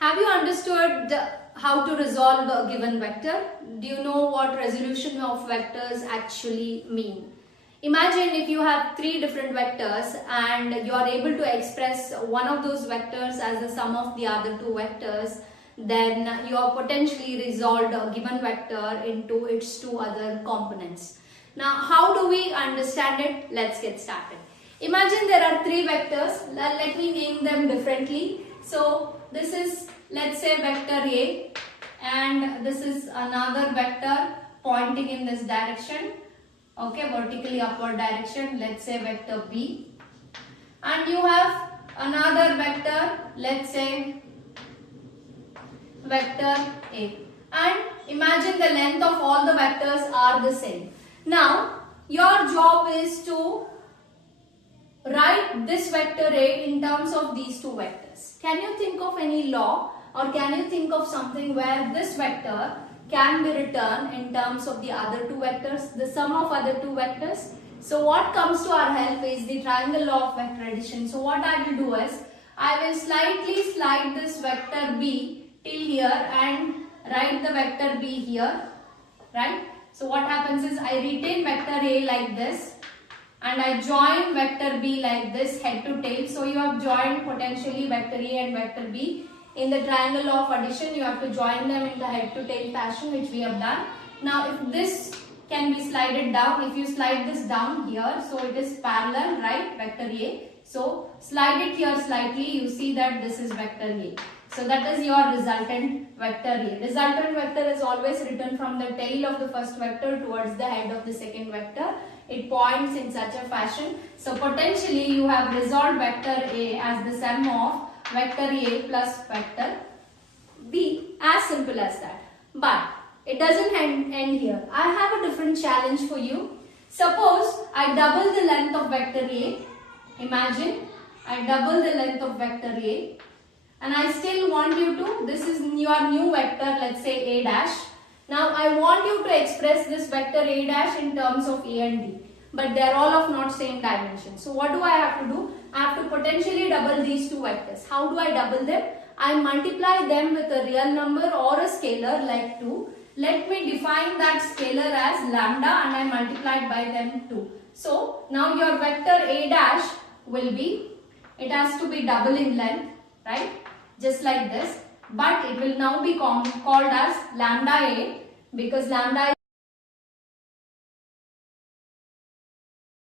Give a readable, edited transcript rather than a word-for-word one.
Have you understood how to resolve a given vector? Do you know what resolution of vectors actually mean? Imagine if you have three different vectors and you are able to express one of those vectors as the sum of the other two vectors, then you have potentially resolved a given vector into its two other components. Now, how do we understand it? Let's get started. Imagine there are three vectors. Let me name them differently. So, this is, let's say, vector A, and this is another vector pointing in this direction. Okay, vertically upward direction, let's say vector B. And you have another vector, let's say vector A. And imagine the length of all the vectors are the same. Now, your job is to write this vector A in terms of these two vectors. Can you think of any law, or can you think of something where this vector can be written in terms of the other two vectors, the sum of other two vectors? So what comes to our help is the triangle law of vector addition. So what I will do is, I will slightly slide this vector B till here and write the vector B here, right? So what happens is, I retain vector A like this and I join vector B like this, head to tail. So you have joined potentially vector A and vector B. In the triangle law of addition, you have to join them in the head to tail fashion, which we have done. Now, if this can be slided down, if you slide this down here, so it is parallel, right, vector A. So, slide it here slightly, you see that this is vector A. So, that is your resultant vector A. Resultant vector is always written from the tail of the first vector towards the head of the second vector. It points in such a fashion. So, potentially you have resolved vector A as the sum of vector A plus vector B, as simple as that. But it doesn't end here. I have a different challenge for you. Suppose I double the length of vector A. Imagine I double the length of vector A, and I still want you to, this is your new vector, let's say A dash. Now I want you to express this vector A dash in terms of A and B, but they are all of not same dimension. So what do I have to do? I have to potentially double these two vectors. How do I double them? I multiply them with a real number or a scalar like 2. Let me define that scalar as lambda, and I multiplied by them 2. So now your vector A dash will be, it has to be double in length, right? Just like this. But it will now be called as lambda A, because lambda